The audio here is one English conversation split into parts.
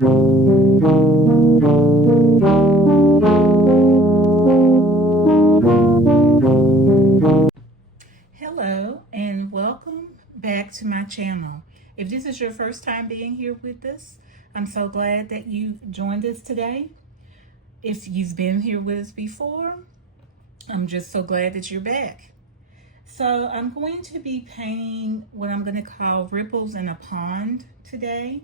Hello and welcome back to my channel. If this is your first time being here with us, I'm so glad that you joined us today. If you've been here with us before, I'm just so glad that you're back. So I'm going to be painting what I'm going to call ripples in a pond today.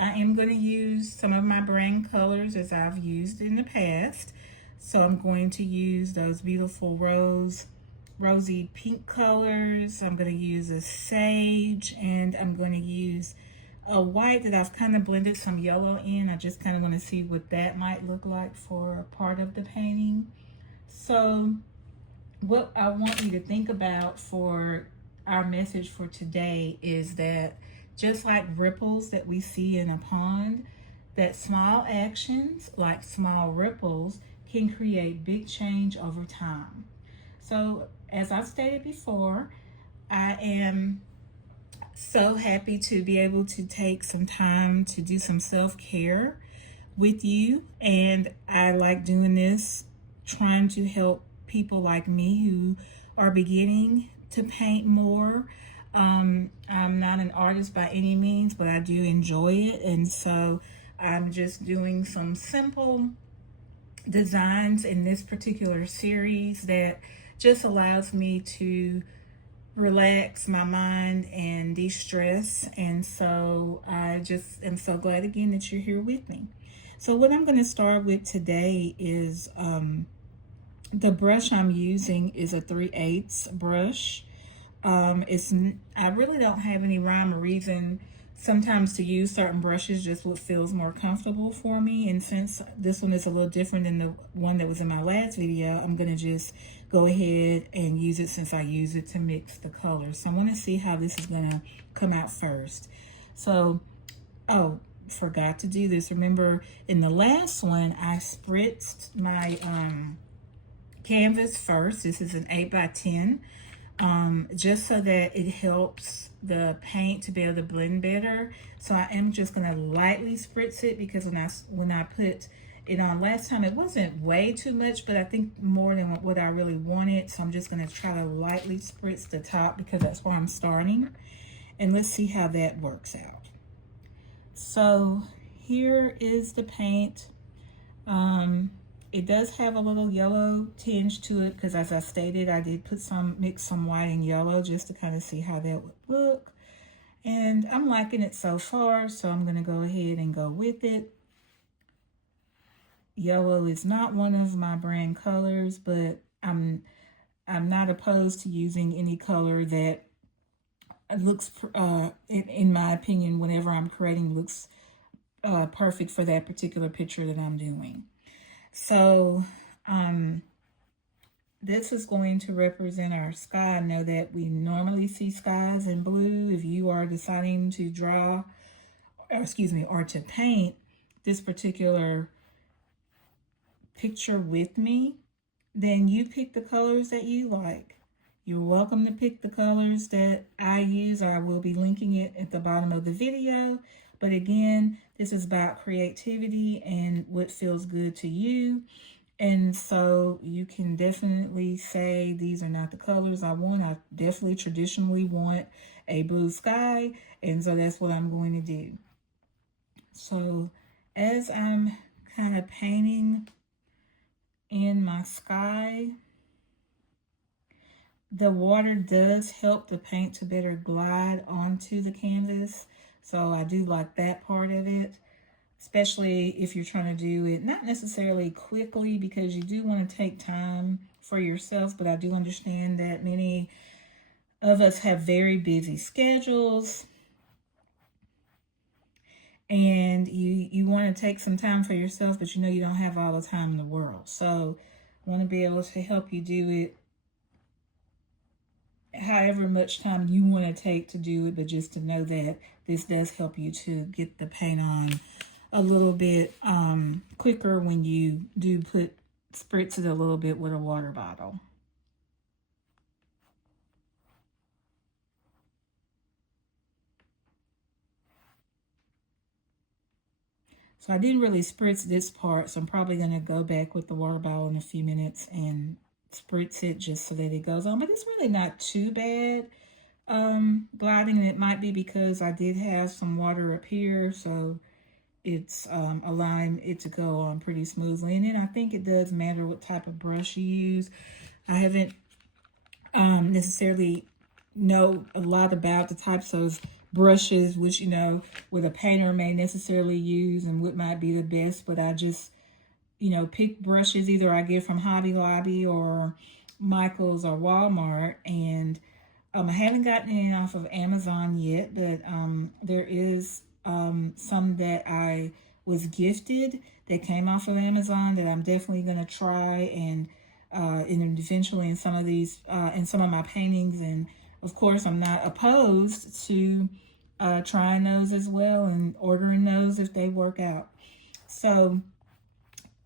I am going to use some of my brand colors as I've used in the past. So I'm going to use those beautiful rosy pink colors. I'm going to use a sage, and I'm going to use a white that I've kind of blended some yellow in. I just kind of want to see what that might look like for part of the painting. So what I want you to think about for our message for today is that just like ripples that we see in a pond, that small actions like small ripples can create big change over time. So as I've stated before, I am so happy to be able to take some time to do some self-care with you, and I like doing this, trying to help people like me who are beginning to paint more. I'm not an artist by any means, but I do enjoy it, and so I'm just doing some simple designs in this particular series that just allows me to relax my mind and de-stress. And so I just am so glad again that you're here with me. So what I'm going to start with today is the brush I'm using is a 3/8 brush. I really don't have any rhyme or reason sometimes to use certain brushes, just what feels more comfortable for me. And since this one is a little different than the one that was in my last video, I'm going to just go ahead and use it since I use it to mix the colors. So I want to see how this is going to come out first. So, oh, forgot to do this. Remember in the last one, I spritzed my canvas first. This is an 8x10. Just so that it helps the paint to be able to blend better. So I am just going to lightly spritz it, because when I put it on last time, it wasn't way too much, but I think more than what I really wanted. So I'm just going to try to lightly spritz the top, because that's where I'm starting. And let's see how that works out. So here is the paint. It does have a little yellow tinge to it, because as I stated, I did mix some white and yellow just to kind of see how that would look. And I'm liking it so far, so I'm going to go ahead and go with it. Yellow is not one of my brand colors, but I'm not opposed to using any color that looks, in my opinion, whenever I'm creating, looks perfect for that particular picture that I'm doing. So this is going to represent our sky. I know that we normally see skies in blue. If you are deciding to draw, or to paint this particular picture with me, then you pick the colors that you like. You're welcome to pick the colors that I use. I will be linking it at the bottom of the video. But again, this is about creativity and what feels good to you. And so you can definitely say, these are not the colors I want. I definitely traditionally want a blue sky. And so that's what I'm going to do. So as I'm kind of painting in my sky, the water does help the paint to better glide onto the canvas. So I do like that part of it, especially if you're trying to do it not necessarily quickly, because you do want to take time for yourself. But I do understand that many of us have very busy schedules, and you want to take some time for yourself, but you know you don't have all the time in the world. So I want to be able to help you do it however much time you want to take to do it, but just to know that this does help you to get the paint on a little bit quicker when you do spritz it a little bit with a water bottle. So I didn't really spritz this part, so I'm probably going to go back with the water bottle in a few minutes and spritz it just so that it goes on. But it's really not too bad gliding. It might be because I did have some water up here, so it's allowing it to go on pretty smoothly. And then I think it does matter what type of brush you use. I haven't necessarily know a lot about the types of brushes which, you know, what a painter may necessarily use and what might be the best, but I just, you know, pick brushes either I get from Hobby Lobby or Michael's or Walmart, and I haven't gotten any off of Amazon yet, but there is some that I was gifted that came off of Amazon that I'm definitely going to try, and eventually in some of these, in some of my paintings. And of course, I'm not opposed to trying those as well and ordering those if they work out. So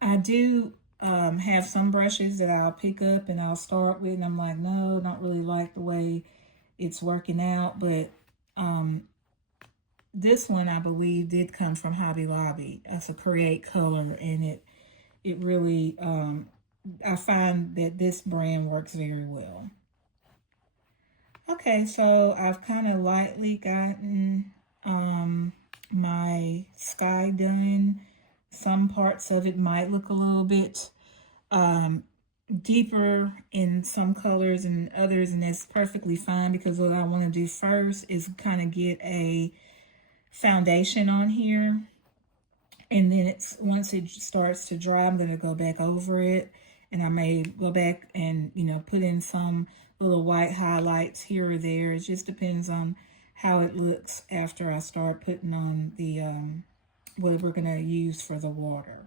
I do have some brushes that I'll pick up and I'll start with, and I'm like, no, don't really like the way it's working out. But this one, I believe, did come from Hobby Lobby. It's a Create Color, and it really, I find that this brand works very well. Okay, so I've kind of lightly gotten my sky done. Some parts of it might look a little bit deeper in some colors and others, and that's perfectly fine, because what I want to do first is kind of get a foundation on here, and then it's once it starts to dry, I'm going to go back over it, and I may go back and, you know, put in some little white highlights here or there. It just depends on how it looks after I start putting on the what we're going to use for the water.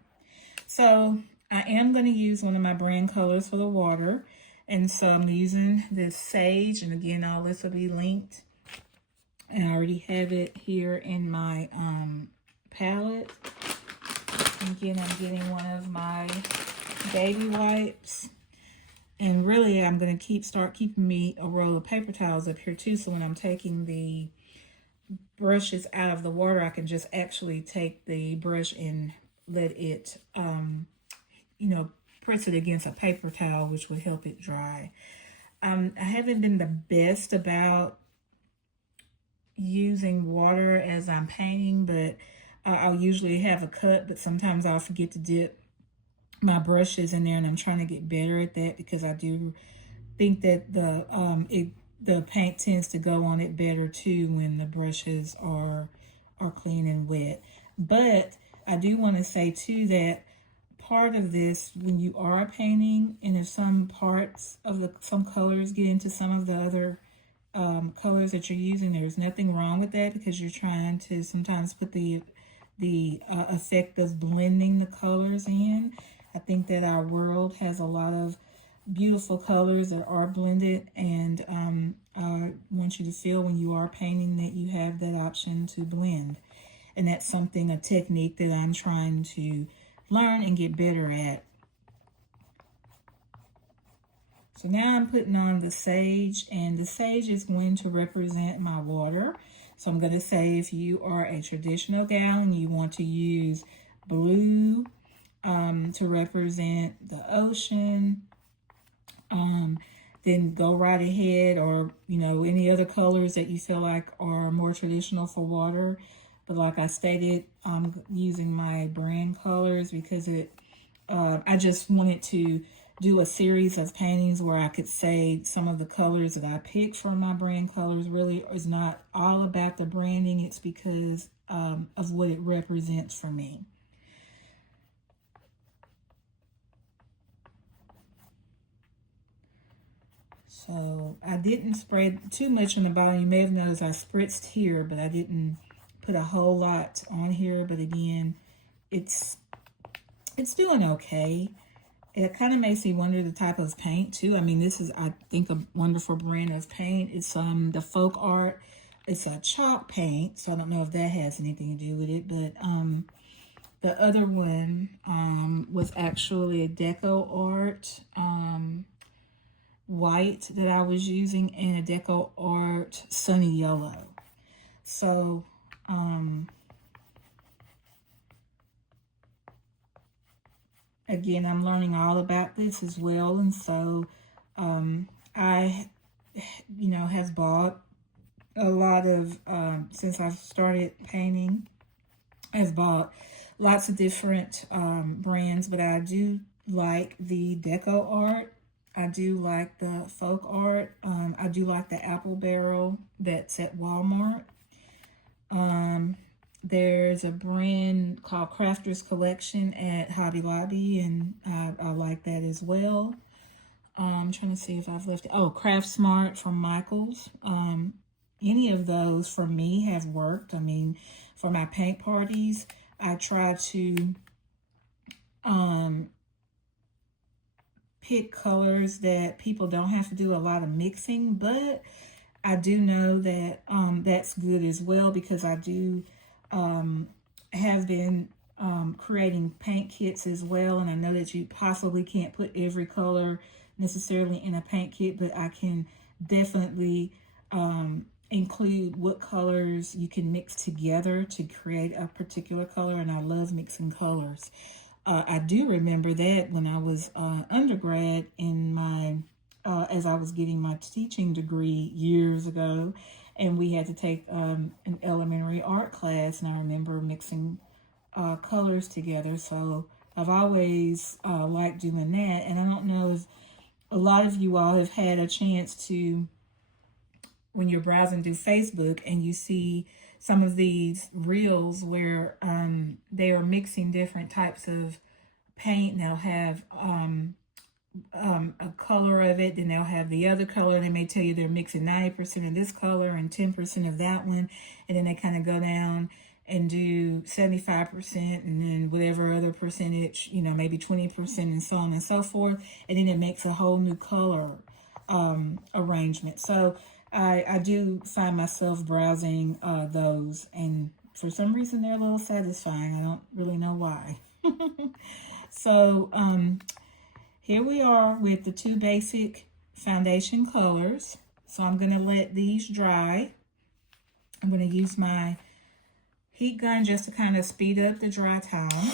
So I am going to use one of my brand colors for the water, and so I'm using this Sage, and again, all this will be linked, and I already have it here in my palette. And again, I'm getting one of my baby wipes, and really I'm going to start keeping me a roll of paper towels up here too, so when I'm taking the brushes out of the water, I can just actually take the brush and let it you know, press it against a paper towel, which would help it dry. I haven't been the best about using water as I'm painting, but I'll usually have a cup, but sometimes I'll forget to dip my brushes in there, and I'm trying to get better at that, because I do think that the paint tends to go on it better too when the brushes are clean and wet. But I do want to say too that part of this, when you are painting, and if some parts of some colors get into some of the other colors that you're using, there's nothing wrong with that, because you're trying to sometimes put the effect of blending the colors in. I think that our world has a lot of beautiful colors that are blended, and I want you to feel when you are painting that you have that option to blend. And that's something, a technique that I'm trying to learn and get better at. So now I'm putting on the Sage, and the Sage is going to represent my water. So I'm going to say, if you are a traditional gal and you want to use blue to represent the ocean, then go right ahead, or, you know, any other colors that you feel like are more traditional for water. But like I stated, I'm using my brand colors because I just wanted to do a series of paintings where I could say some of the colors that I picked for my brand colors really is not all about the branding. It's because of what it represents for me. So I didn't spread too much on the bottom. You may have noticed I spritzed here, but I didn't put a whole lot on here. But again, it's doing okay. It kind of makes me wonder the type of paint too. I mean, this is, I think, a wonderful brand of paint. It's the Folk Art. It's a chalk paint, so I don't know if that has anything to do with it. But the other one was actually a Deco Art white that I was using, and a Deco Art Sunny Yellow. So again, I'm learning all about this as well. And so I, have bought a lot of, since I've started painting, I've bought lots of different brands, but I do like the deco art. I do like the folk art. I do like the apple barrel that's at Walmart. There's a brand called Crafters Collection at Hobby Lobby, and I like that as well. I'm trying to see if I've left it. Oh, Craft Smart from Michaels. Any of those for me have worked. I mean, for my paint parties, I try to pick colors that people don't have to do a lot of mixing, but I do know that that's good as well, because I do have been creating paint kits as well, and I know that you possibly can't put every color necessarily in a paint kit, but I can definitely include what colors you can mix together to create a particular color, and I love mixing colors. I do remember that when I was undergrad in my, as I was getting my teaching degree years ago, and we had to take an elementary art class, and I remember mixing colors together. So I've always liked doing that, and I don't know if a lot of you all have had a chance to, when you're browsing through Facebook and you see some of these reels where they are mixing different types of paint, and they'll have a color of it, then they'll have the other color. They may tell you they're mixing 90% of this color and 10% of that one, and then they kind of go down and do 75% and then whatever other percentage, maybe 20%, and so on and so forth, and then it makes a whole new color arrangement. So I do find myself browsing those, and for some reason they're a little satisfying. I don't really know why. So here we are with the two basic foundation colors. So I'm going to let these dry. I'm going to use my heat gun just to kind of speed up the dry time.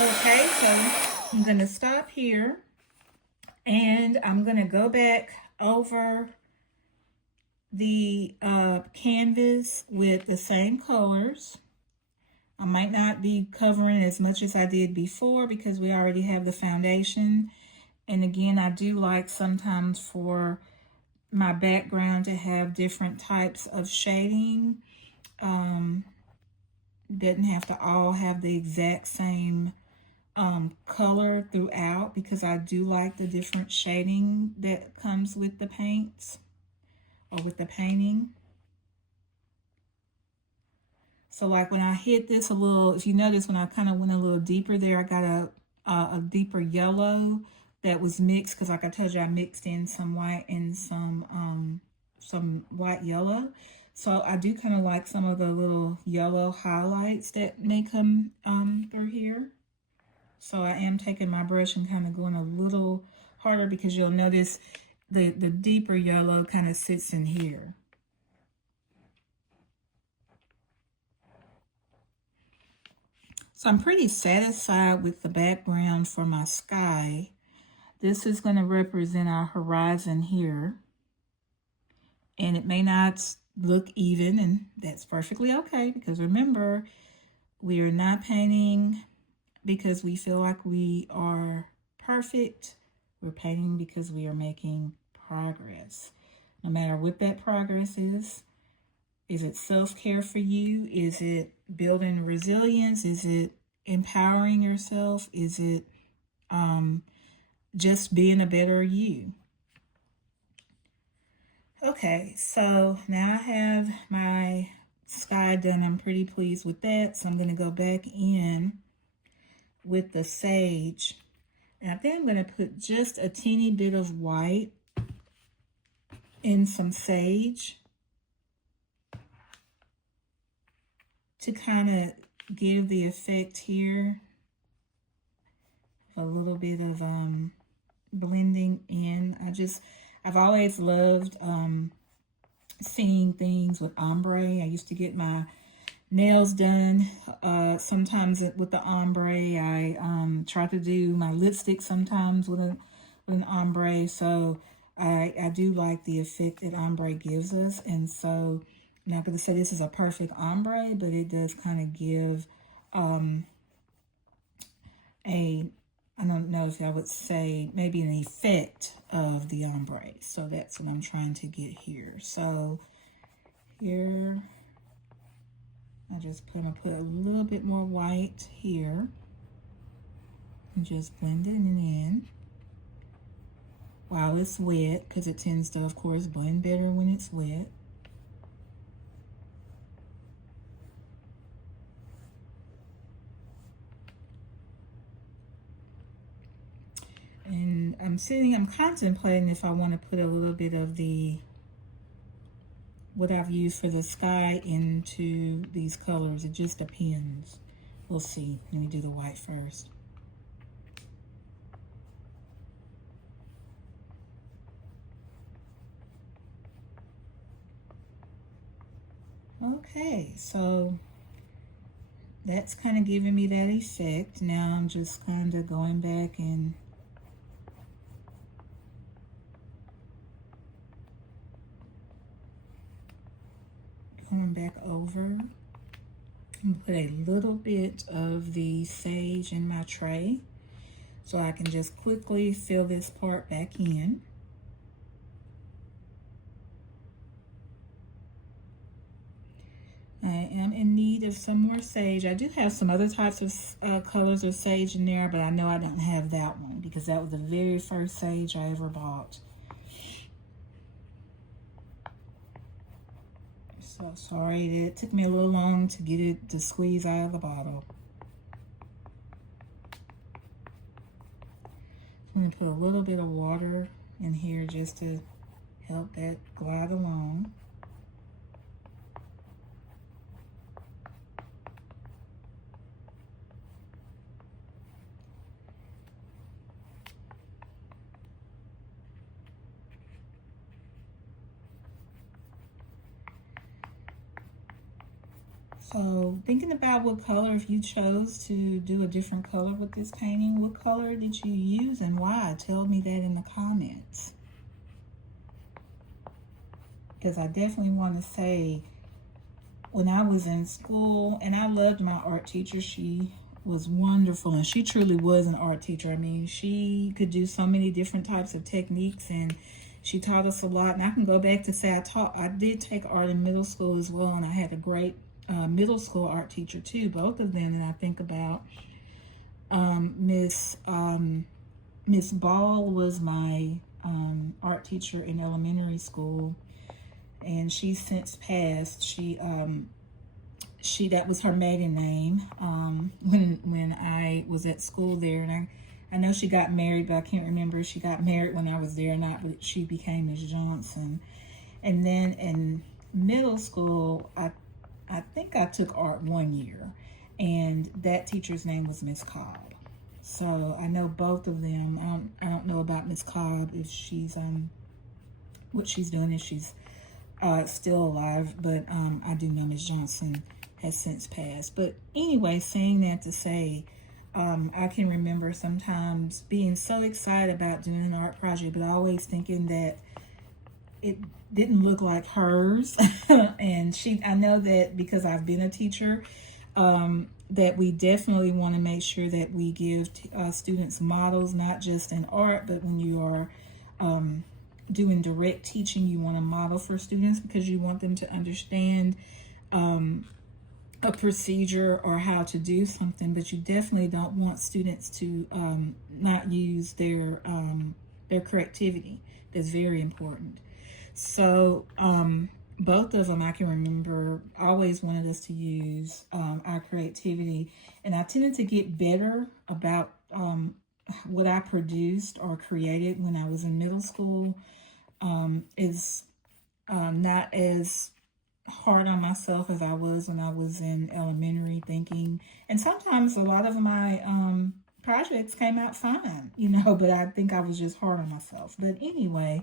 Okay, so I'm going to stop here, and I'm going to go back over the canvas with the same colors. I might not be covering as much as I did before because we already have the foundation. And again, I do like sometimes for my background to have different types of shading. Doesn't have to all have the exact same color throughout, because I do like the different shading that comes with the paints or with the painting. So like when I hit this a little, if you notice when I kind of went a little deeper there, I got a deeper yellow that was mixed, because like I told you, I mixed in some white and some white yellow. So I do kind of like some of the little yellow highlights that may come through here. So I am taking my brush and kind of going a little harder, because you'll notice the deeper yellow kind of sits in here. So I'm pretty satisfied with the background for my sky. This is going to represent our horizon here. And it may not look even, and that's perfectly okay, because remember, we are not painting because we feel like we are perfect. We're painting because we are making progress. No matter what that progress is it self-care for you? Is it building resilience? Is it empowering yourself? Is it just being a better you? Okay, so now I have my sky done. I'm pretty pleased with that. So I'm going to go back in with the sage. And then I'm going to put just a teeny bit of white in some sage to kind of give the effect here. A little bit of blending in. I've always loved seeing things with ombre. I used to get my nails done sometimes with the ombre. I try to do my lipstick sometimes with an ombre. So I do like the effect that ombre gives us. And so I'm not going to say this is a perfect ombre, but it does kind of give I don't know if I would say maybe an effect of the ombre. So that's what I'm trying to get here. So here, I'm gonna put a little bit more white here and just blend it in while it's wet, because it tends to, of course, blend better when it's wet. And I'm contemplating if I want to put a little bit of what I've used for the sky into these colors. It just depends. We'll see. Let me do the white first. Okay, so that's kind of giving me that effect. Now I'm just kind of going back and going back over and put a little bit of the sage in my tray so I can just quickly fill this part back in. I am in need of some more sage. I do have some other types of colors of sage in there, but I know I don't have that one because that was the very first sage I ever bought. So sorry, it took me a little long to get it to squeeze out of the bottle. I'm going to put a little bit of water in here just to help that glide along. So thinking about what color, if you chose to do a different color with this painting, what color did you use and why? Tell me that in the comments. Because I definitely want to say, when I was in school, and I loved my art teacher, she was wonderful, and she truly was an art teacher. I mean, she could do so many different types of techniques, and she taught us a lot. And I can go back to say I did take art in middle school as well, and I had a great middle school art teacher too, both of them. And I think about Miss Ball was my art teacher in elementary school, and she's since passed. She that was her maiden name when I was at school there, and I know she got married, but I can't remember if she got married when I was there or not, but she became Miss Johnson. And then in middle school, I think I took art 1 year, and that teacher's name was Miss Cobb. So I know both of them. I don't know about Miss Cobb, if she's what she's doing, if she's still alive, but I do know Miss Johnson has since passed. But anyway, saying that to say, I can remember sometimes being so excited about doing an art project, but always thinking that it didn't look like hers. And I know that because I've been a teacher, that we definitely want to make sure that we give students models, not just in art, but when you are doing direct teaching, you want to model for students because you want them to understand a procedure or how to do something, but you definitely don't want students to not use their creativity. That's very important. So both of them, I can remember, always wanted us to use our creativity, and I tended to get better about what I produced or created when I was in middle school is not as hard on myself as I was when I was in elementary thinking. And sometimes a lot of my projects came out fine, you know, but I think I was just hard on myself. But anyway,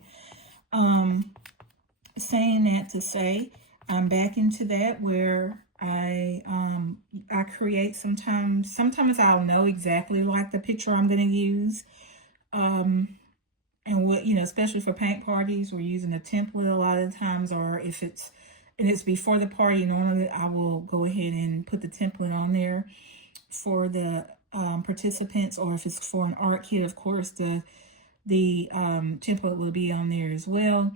saying that to say, I'm back into that where I create sometimes I'll know exactly like the picture I'm going to use. And what, you know, especially for paint parties, we're using a template a lot of times, or if it's before the party, normally I will go ahead and put the template on there for the participants, or if it's for an art kit, of course, the template will be on there as well.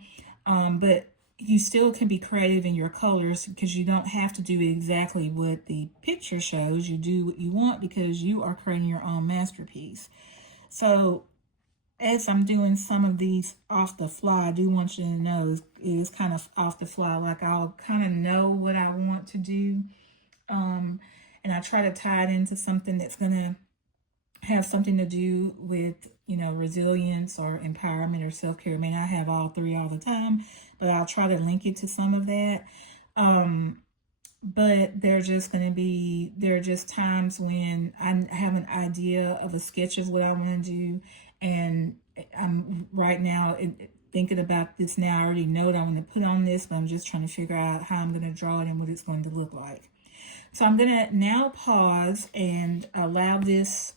But you still can be creative in your colors because you don't have to do exactly what the picture shows. You do what you want because you are creating your own masterpiece. So as I'm doing some of these off the fly, I do want you to know it is kind of off the fly. Like I'll kind of know what I want to do. And I try to tie it into something that's going to have something to do with, you know, resilience or empowerment or self-care. I may not have all three all the time, but I'll try to link it to some of that. But there are just times when I have an idea of a sketch of what I want to do. And I'm right now thinking about this now. I already know what I'm going to put on this, but I'm just trying to figure out how I'm going to draw it and what it's going to look like. So I'm going to now pause and allow this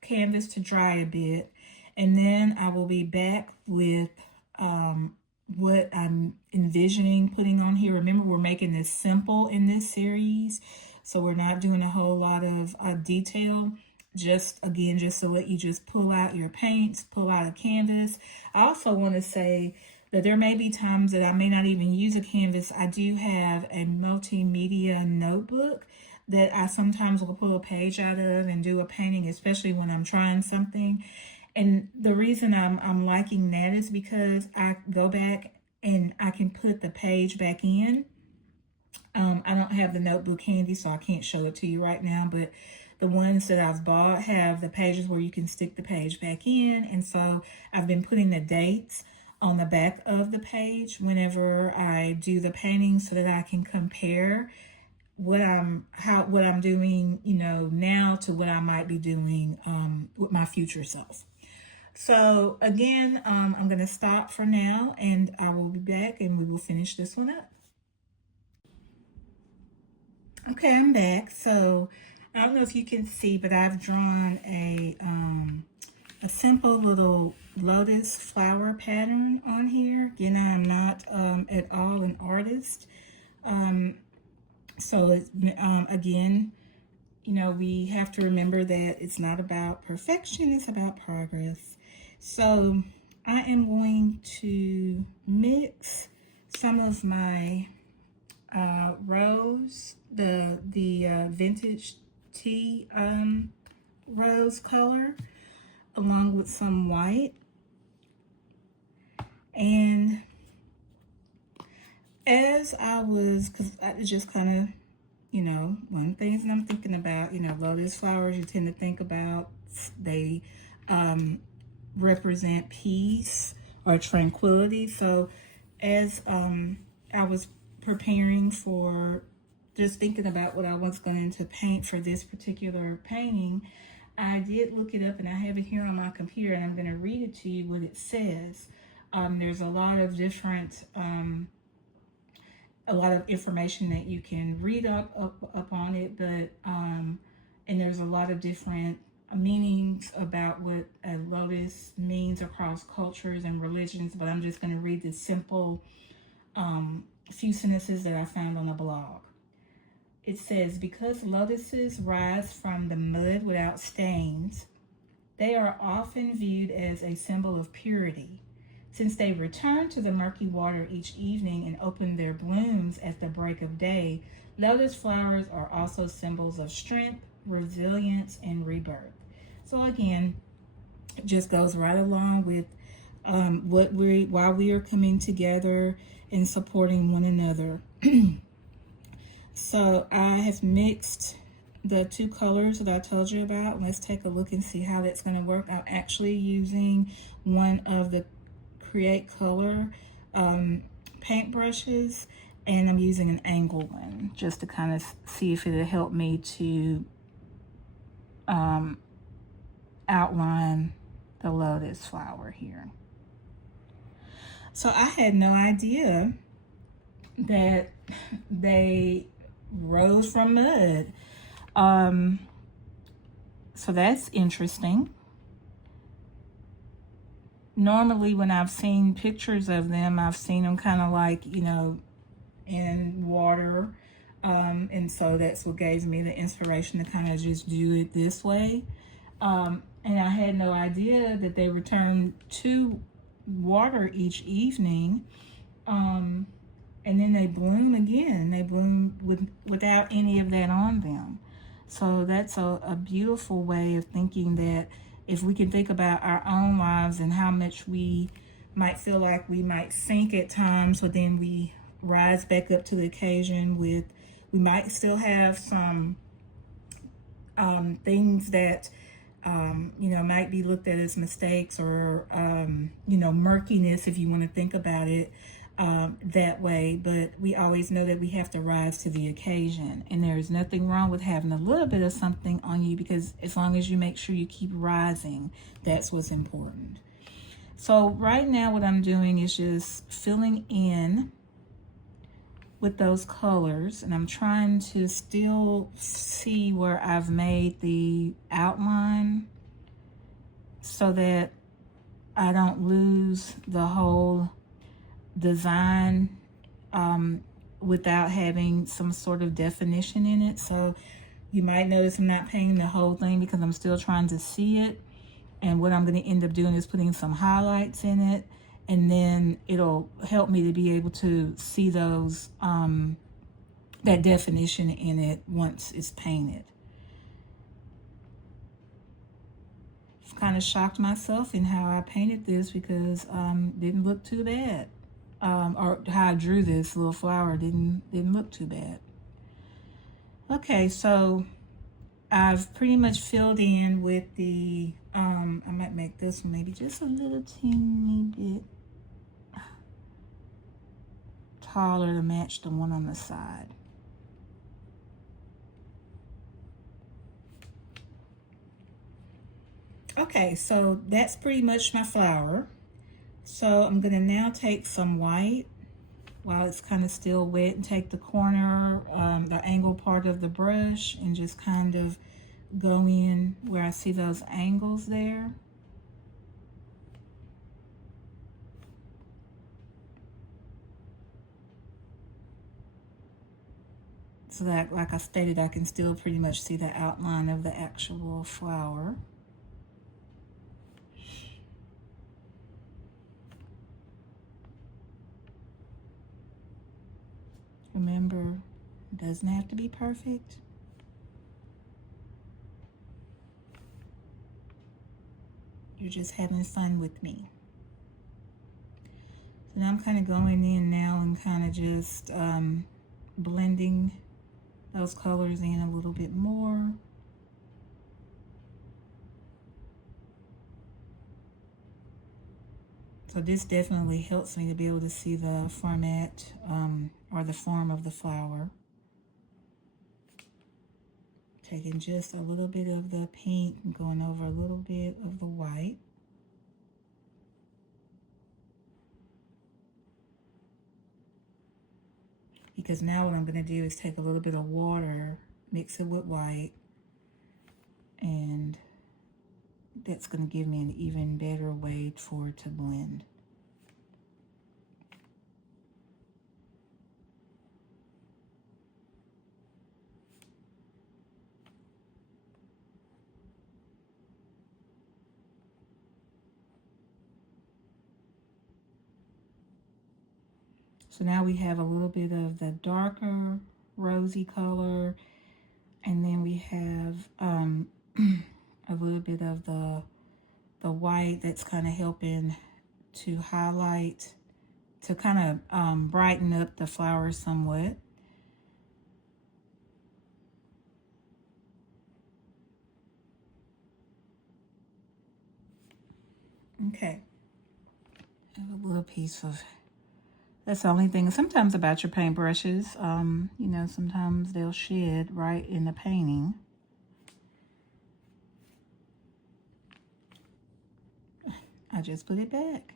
canvas to dry a bit, and then I will be back with what I'm envisioning putting on here. Remember, we're making this simple in this series, so we're not doing a whole lot of detail. Just to let you just pull out your paints, pull out a canvas. I also want to say that there may be times that I may not even use a canvas. I do have a multimedia notebook that I sometimes will pull a page out of and do a painting, especially when I'm trying something. And the reason I'm liking that is because I go back and I can put the page back in. I don't have the notebook handy, so I can't show it to you right now, but the ones that I've bought have the pages where you can stick the page back in. And so I've been putting the dates on the back of the page whenever I do the painting so that I can compare what I'm doing, you know, now to what I might be doing with my future self. So again, I'm going to stop for now and I will be back and we will finish this one up. Okay, I'm back. So I don't know if you can see, but I've drawn a simple little lotus flower pattern on here. Again, I'm not at all an artist. So again, you know, we have to remember that it's not about perfection, it's about progress. So I am going to mix some of my rose, the vintage tea rose color, along with some white. And as I was, because I just kind of, you know, one thing that I'm thinking about, you know, lotus flowers, you tend to think about, they represent peace or tranquility. So as I was preparing for just thinking about what I was going to paint for this particular painting, I did look it up and I have it here on my computer and I'm going to read it to you what it says. There's a lot of different, a lot of information that you can read up on it, but, and there's a lot of different meanings about what a lotus means across cultures and religions, but I'm just going to read this simple few sentences that I found on a blog. It says, because lotuses rise from the mud without stains, they are often viewed as a symbol of purity. Since they return to the murky water each evening and open their blooms at the break of day, lotus flowers are also symbols of strength, resilience, and rebirth. So again, it just goes right along with why we are coming together and supporting one another. So I have mixed the two colors that I told you about. Let's take a look and see how that's going to work. I'm actually using one of the Create Color paint brushes, and I'm using an angle one just to kind of see if it'll help me to outline the lotus flower here. So I had no idea that they rose from mud. So that's interesting. Normally when I've seen pictures of them, I've seen them kind of like, you know, in water. And so that's what gave me the inspiration to kind of just do it this way. And I had no idea that they return to water each evening. And then they bloom again. They bloom without any of that on them. So that's a beautiful way of thinking, that if we can think about our own lives and how much we might feel like we might sink at times, but then we rise back up to the occasion with, we might still have some things that you know, might be looked at as mistakes or you know, murkiness, if you want to think about it that way, but we always know that we have to rise to the occasion, and there is nothing wrong with having a little bit of something on you, because as long as you make sure you keep rising, that's what's important. So right now what I'm doing is just filling in with those colors, and I'm trying to still see where I've made the outline so that I don't lose the whole design without having some sort of definition in it. So you might notice I'm not painting the whole thing because I'm still trying to see it, and what I'm going to end up doing is putting some highlights in it, and then it'll help me to be able to see those that definition in it once it's painted. I've kind of shocked myself in how I painted this, because didn't look too bad. Or how I drew this little flower didn't look too bad. Okay, so I've pretty much filled in with the I might make this one maybe just a little teeny bit taller to match the one on the side. Okay, so that's pretty much my flower. So I'm gonna now take some white while it's kind of still wet, and take the corner, the angle part of the brush, and just kind of go in where I see those angles there. So that, like I stated, I can still pretty much see the outline of the actual flower. Remember, it doesn't have to be perfect. You're just having fun with me. So now I'm kind of going in now and kind of just blending those colors in a little bit more. So this definitely helps me to be able to see the format or the form of the flower. Taking just a little bit of the pink and going over a little bit of the white. Because now what I'm going to do is take a little bit of water, mix it with white, and that's going to give me an even better way for it to blend. So now we have a little bit of the darker rosy color, and then we have a little bit of the white that's kind of helping to highlight, to kind of brighten up the flower somewhat. Okay. Have a little piece of, that's the only thing sometimes about your paintbrushes. You know, sometimes they'll shed right in the painting. I just put it back.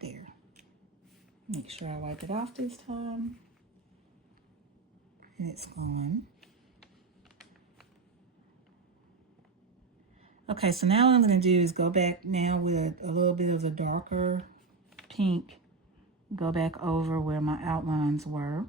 There. Make sure I wipe it off this time. And it's gone. Okay, so now what I'm going to do is go back now with a little bit of a darker pink. Go back over where my outlines were.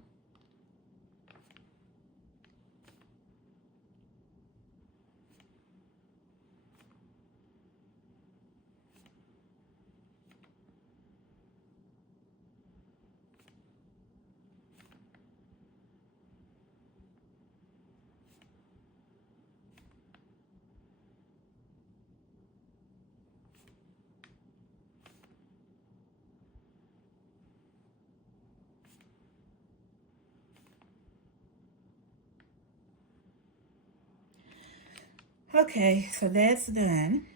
Okay, so that's done.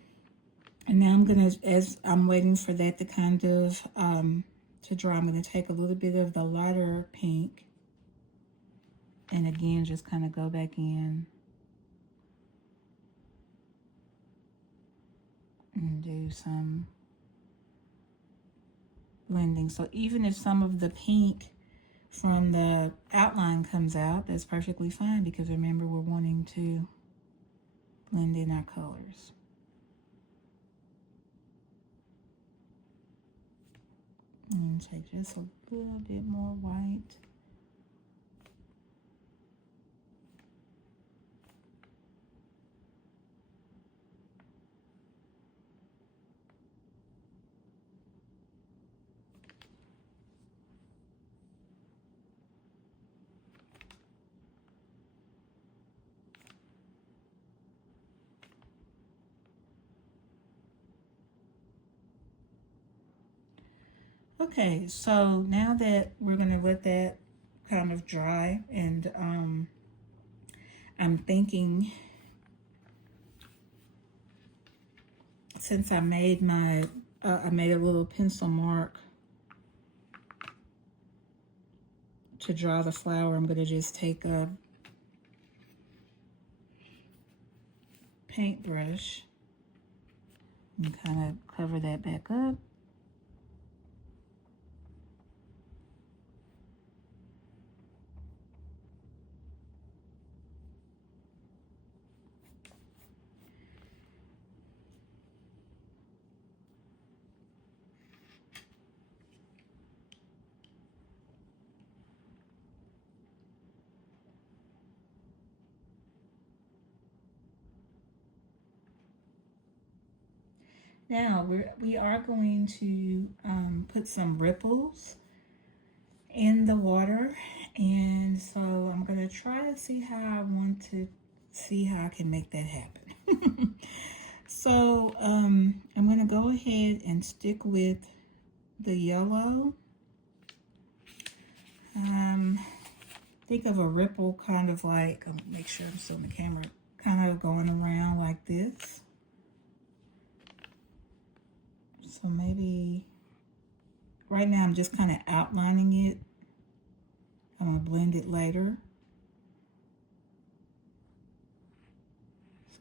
And now I'm gonna, as I'm waiting for that to kind of to dry, I'm gonna take a little bit of the lighter pink and again just kind of go back in and do some blending. So even if some of the pink from the outline comes out, that's perfectly fine, because remember, we're wanting to blend in our colors. And take just a little bit more white. Okay, so now that we're gonna let that kind of dry, and I'm thinking, since I made my, I made a little pencil mark to draw the flower, I'm gonna just take a paintbrush and kind of cover that back up. Now we are going to put some ripples in the water, and so I'm going to try to see how I want to see how I can make that happen. So I'm going to go ahead and stick with the yellow. Think of a ripple, kind of like, make sure I'm still in the camera, kind of going around like this. So maybe right now I'm just kind of outlining it. I'm going to blend it later.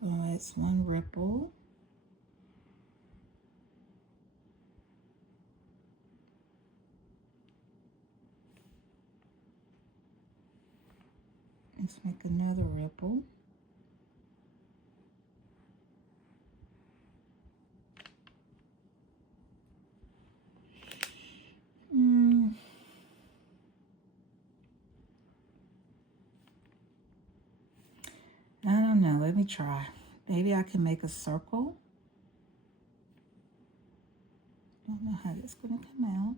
So that's one ripple. Let's make another ripple. I don't know. Let me try. Maybe I can make a circle. I don't know how that's going to come out.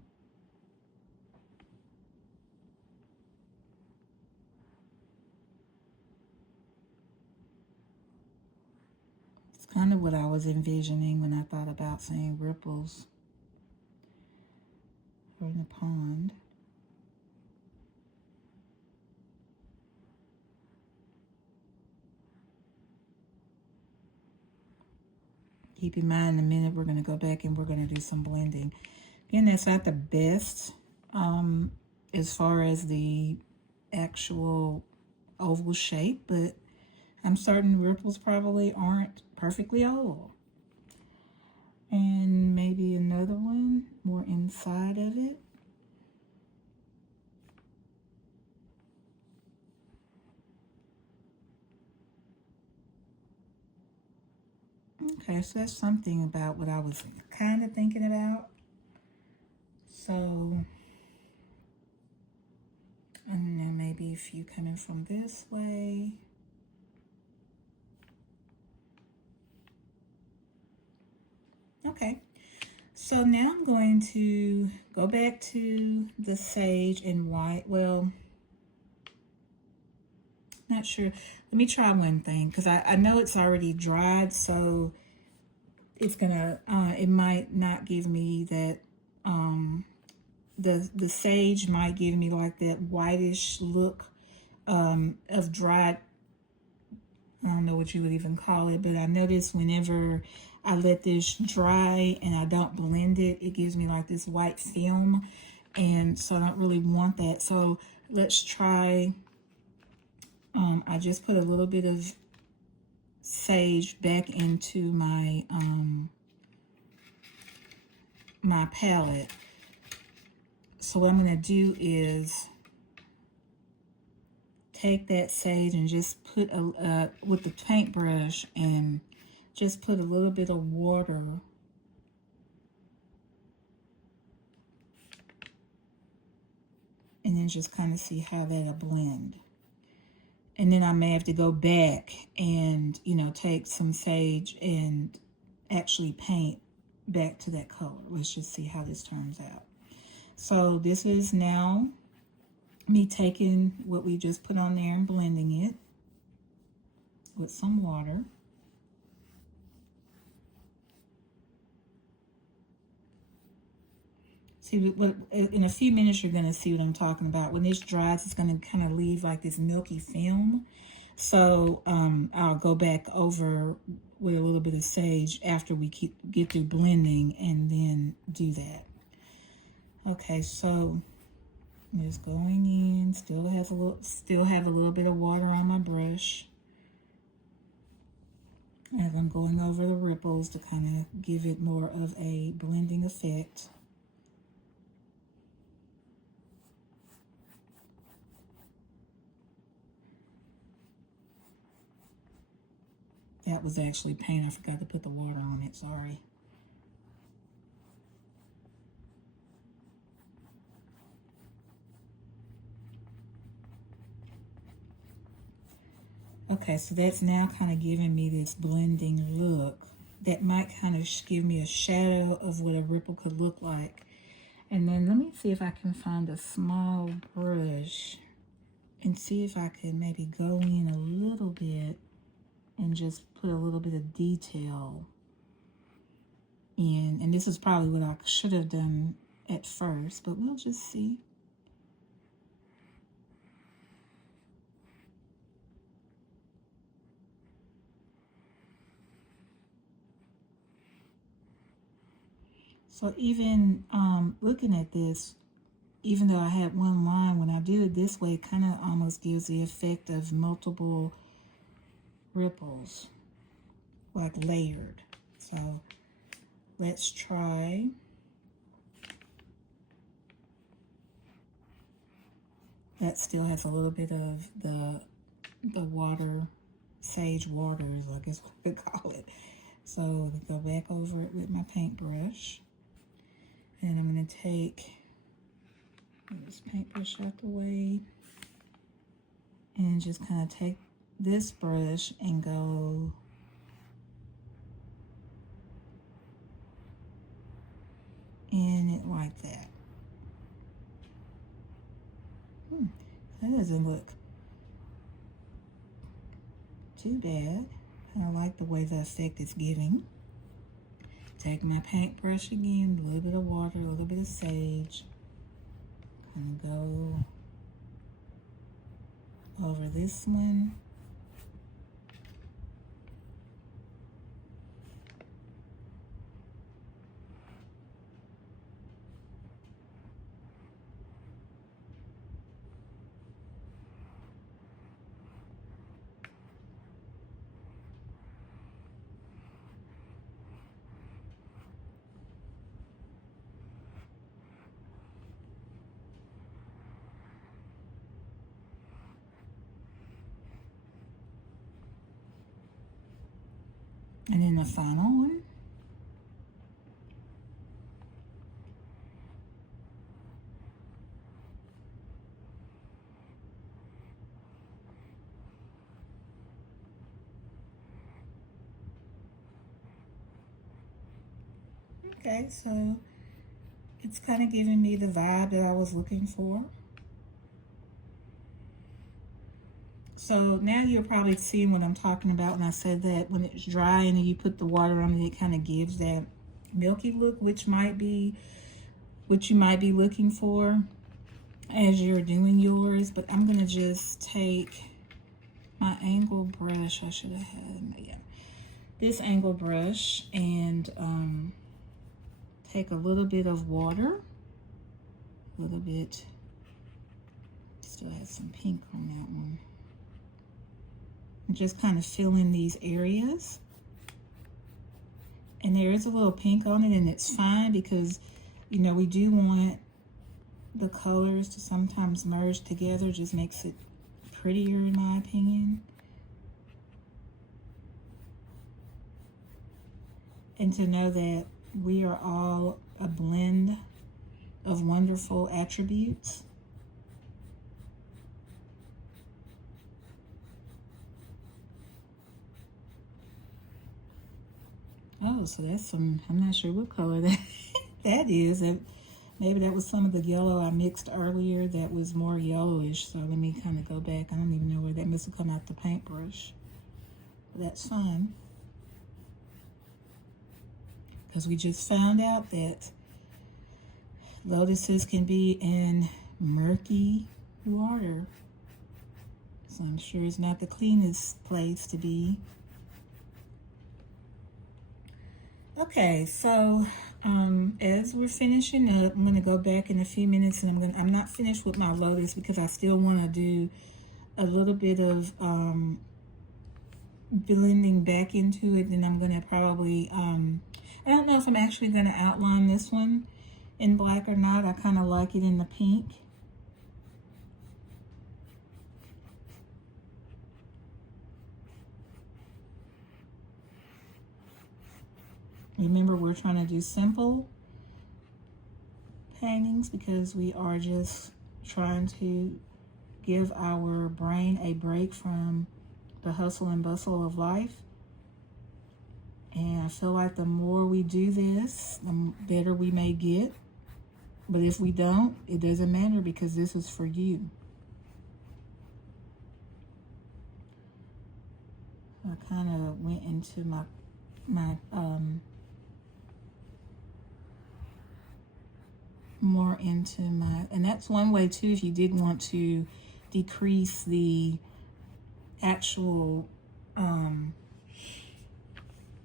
It's kind of what I was envisioning when I thought about saying ripples in the pond. Keep in mind, in a minute, we're going to go back and we're going to do some blending. Again, that's not the best as far as the actual oval shape, but I'm certain ripples probably aren't perfectly oval. And maybe another one more inside of it. Okay, so that's something about what I was kind of thinking about. So, and then maybe a few coming from this way. Okay, so now I'm going to go back to the sage and white. Well, not sure. Let me try one thing, because I know it's already dried, so it's gonna, it might not give me that, the sage might give me like that whitish look of dried, I don't know what you would even call it, but I notice whenever I let this dry and I don't blend it, it gives me like this white film, and so I don't really want that. So let's try, I just put a little bit of sage back into my my palette. So what I'm going to do is take that sage and just put a with the paintbrush and just put a little bit of water and then just kind of see how that'll blend. And then I may have to go back and, you know, take some sage and actually paint back to that color. Let's just see how this turns out. So this is now me taking what we just put on there and blending it with some water. See, what, in a few minutes you're going to see what I'm talking about. When this dries, it's going to kind of leave like this milky film. So I'll go back over with a little bit of sage after we get through blending and then do that. Okay, so I'm just going in. Still have a little bit of water on my brush as I'm going over the ripples to kind of give it more of a blending effect. That was actually paint. I forgot to put the water on it. Sorry. Okay, so that's now kind of giving me this blending look. That might kind of give me a shadow of what a ripple could look like. And then let me see if I can find a small brush and see if I can maybe go in a little bit and just put a little bit of detail in. And this is probably what I should have done at first, but we'll just see. So even looking at this, even though I had one line, when I do it this way, it kind of almost gives the effect of multiple ripples, like layered. So let's try. That still has a little bit of the water, sage water is I guess what we call it. So go back over it with my paintbrush. And I'm going to take this paintbrush out the way and just kind of take this brush and go in it like that. That doesn't look too bad. I like the way the effect is giving. Take my paintbrush again, a little bit of water, a little bit of sage, and go over this one. And then the final one. Okay, so it's kind of giving me the vibe that I was looking for. So now you're probably seeing what I'm talking about when I said that when it's dry and you put the water on it, it kind of gives that milky look, which might be what you might be looking for as you're doing yours. But I'm going to just take my angle brush. I should have had, yeah, this angle brush, and take a little bit of water, a little bit, still has some pink on that one. And just kind of fill in these areas. And there is a little pink on it, and it's fine because, you know, we do want the colors to sometimes merge together. Just makes it prettier in my opinion. And to know that we are all a blend of wonderful attributes. Oh, so that's some, I'm not sure what color that that is. Maybe that was some of the yellow I mixed earlier that was more yellowish. So let me kind of go back. I don't even know where that must have come out the paintbrush. But that's fine. Because we just found out that lotuses can be in murky water. So I'm sure it's not the cleanest place to be. Okay, so as we're finishing up, I'm gonna go back in a few minutes, and I'm not finished with my lotus because I still want to do a little bit of blending back into it. Then I'm gonna probably I don't know if I'm actually gonna outline this one in black or not. I kind of like it in the pink. Remember, we're trying to do simple paintings because we are just trying to give our brain a break from the hustle and bustle of life. And I feel like the more we do this, the better we may get. But if we don't, it doesn't matter because this is for you. I kind of went into my more into my, and that's one way too, if you did want to decrease the actual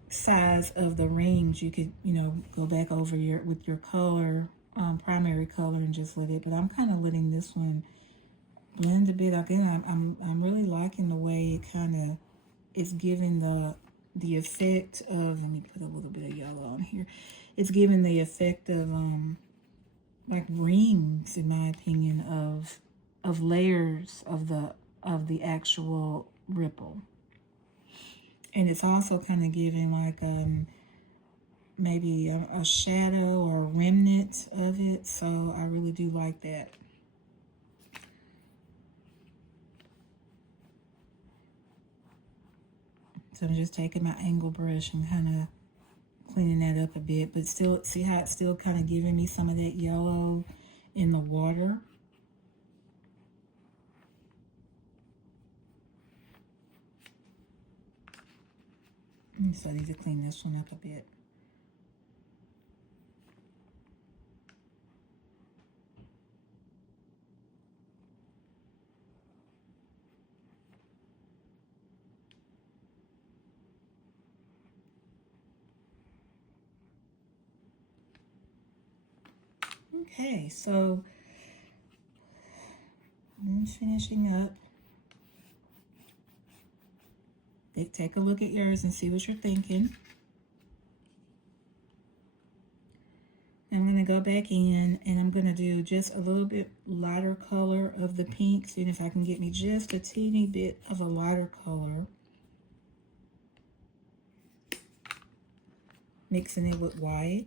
size of the rings, you could, you know, go back over with your color, primary color, and just let it, but I'm kind of letting this one blend a bit. Again, I'm really liking the way it kind of is giving the effect of, let me put a little bit of yellow on here. It's giving the effect of like rings, in my opinion, of layers of the actual ripple. And it's also kind of giving like maybe a shadow or a remnant of it. So I really do like that. So I'm just taking my angle brush and kind of cleaning that up a bit, but still, see how it's still kind of giving me some of that yellow in the water. So I need to clean this one up a bit. Okay, so I'm finishing up. Take a look at yours and see what you're thinking. I'm going to go back in and I'm going to do just a little bit lighter color of the pink. See if I can get me just a teeny bit of a lighter color. mixing it with white.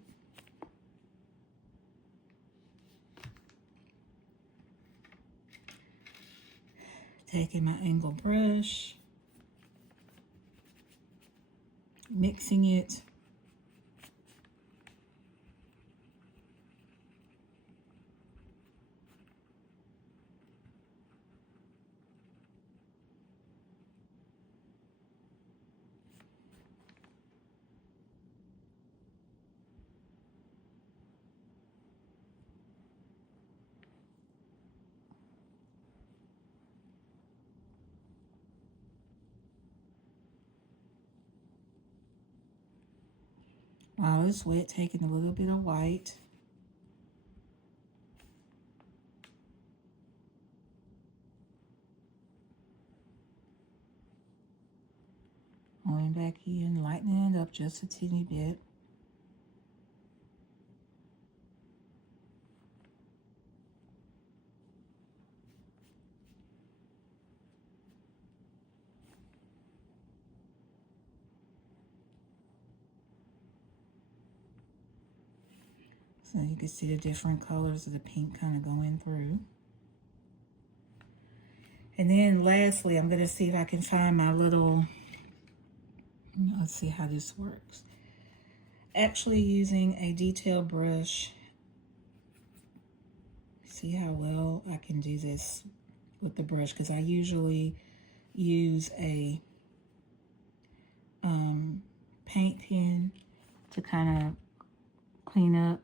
Taking my angle brush, mixing it. While it's wet, taking a little bit of white. Going back in, lightening it up just a teeny bit. So you can see the different colors of the pink kind of going through. And then lastly, I'm going to see if I can find my little, let's see how this works. Actually using a detail brush. See how well I can do this with the brush, because I usually use a paint pen to kind of clean up.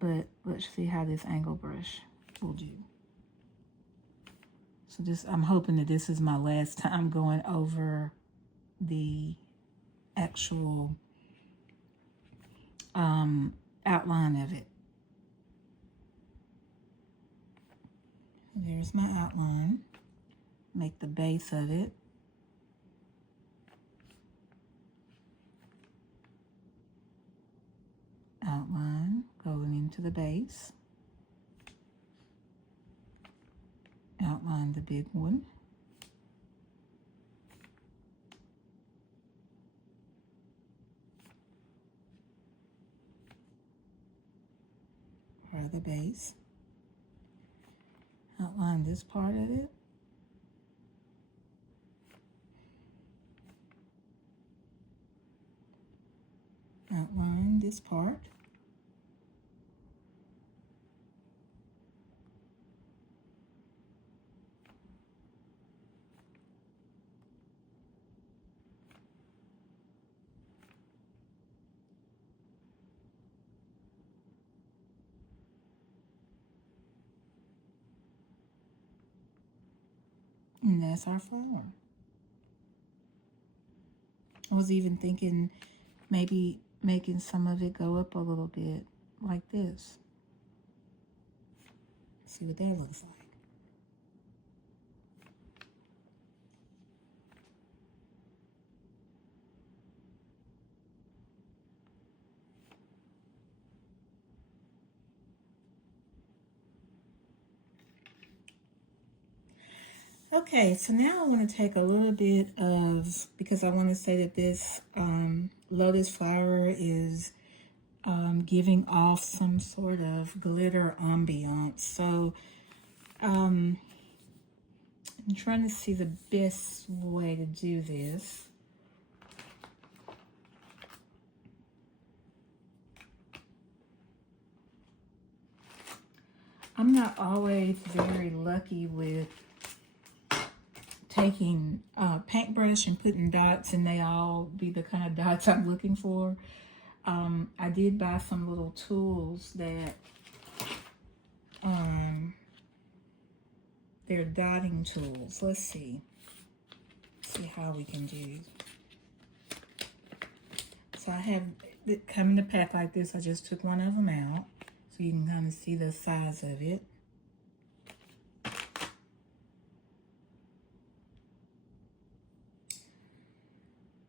But let's see how this angle brush will do. So this, I'm hoping that this is my last time going over the actual outline of it. There's my outline. Make the base of it. Outline going into the base. Outline the big one. Part of the base. Outline this part of it. Outline this part. And that's our flower. I was even thinking maybe making some of it go up a little bit like this. See what that looks like. Okay, so now I want to take a little bit of, because I want to say that this lotus flower is giving off some sort of glitter ambiance. So I'm trying to see the best way to do this. I'm not always very lucky with taking a paintbrush and putting dots, and they all be the kind of dots I'm looking for. I did buy some little tools that they're dotting tools. Let's see how we can do. So I have it come in a pack like this. I just took one of them out so you can kind of see the size of it.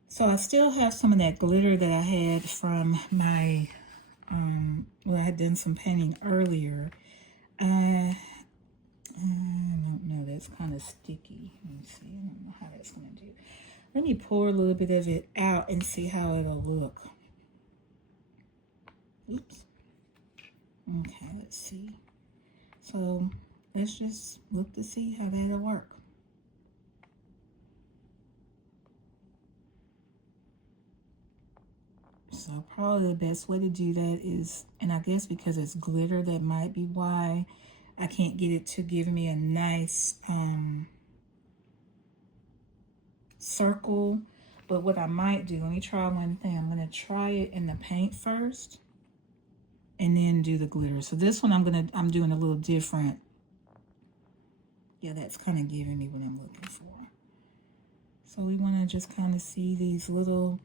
So I still have some of that glitter that I had from my, well, I had done some painting earlier. I don't know, that's kind of sticky. Let me see, I don't know how that's going to do. Let me pour a little bit of it out and see how it'll look. Oops. Okay, let's see. So let's just look to see how that'll work. So probably the best way to do that is, and I guess because it's glitter, that might be why I can't get it to give me a nice circle. But what I might do, let me try one thing. I'm going to try it in the paint first and then do the glitter. So this one I'm doing a little different. Yeah, that's kind of giving me what I'm looking for. So we want to just kind of see these little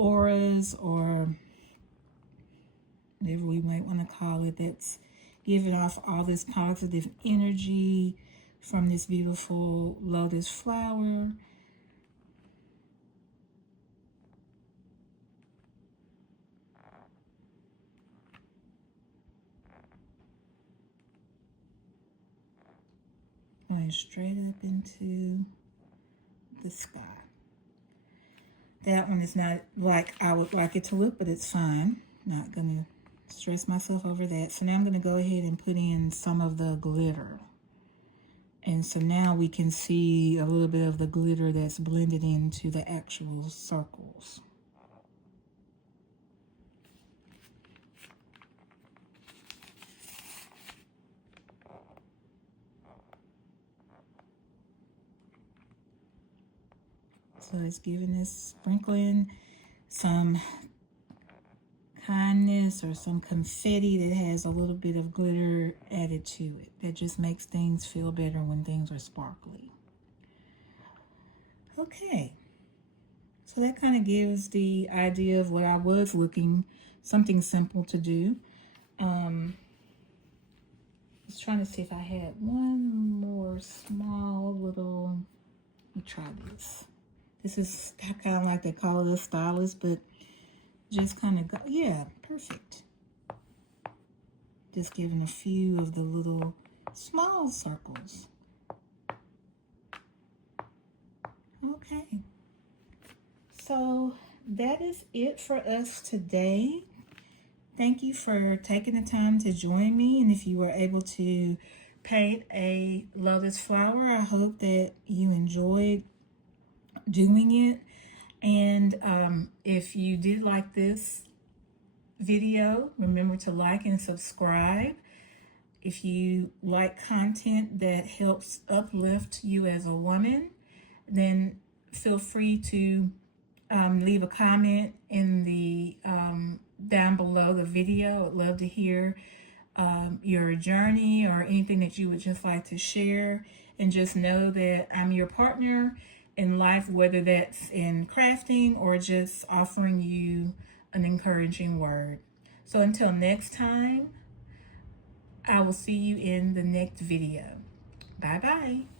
auras, or whatever we might want to call it, that's giving off all this positive energy from this beautiful lotus flower. Going straight up into the sky. That one is not like I would like it to look, but it's fine. Not going to stress myself over that. So now I'm going to go ahead and put in some of the glitter. And so now we can see a little bit of the glitter that's blended into the actual circles. So it's giving us, sprinkling some kindness or some confetti that has a little bit of glitter added to it. That just makes things feel better when things are sparkly. Okay. So that kind of gives the idea of what I was looking, something simple to do. I was trying to see if I had one more small little, let me try this. This is kind of like they call it a stylus, but just kind of go, yeah, perfect. Just giving a few of the little small circles. Okay. So that is it for us today. Thank you for taking the time to join me. And if you were able to paint a lotus flower, I hope that you enjoyed doing it. And if you did like this video, remember to like and subscribe. If you like content that helps uplift you as a woman, then feel free to leave a comment in the down below the video. I'd love to hear your journey or anything that you would just like to share. And just know that I'm your partner in life, whether that's in crafting or just offering you an encouraging word. So until next time, I will see you in the next video. Bye-bye.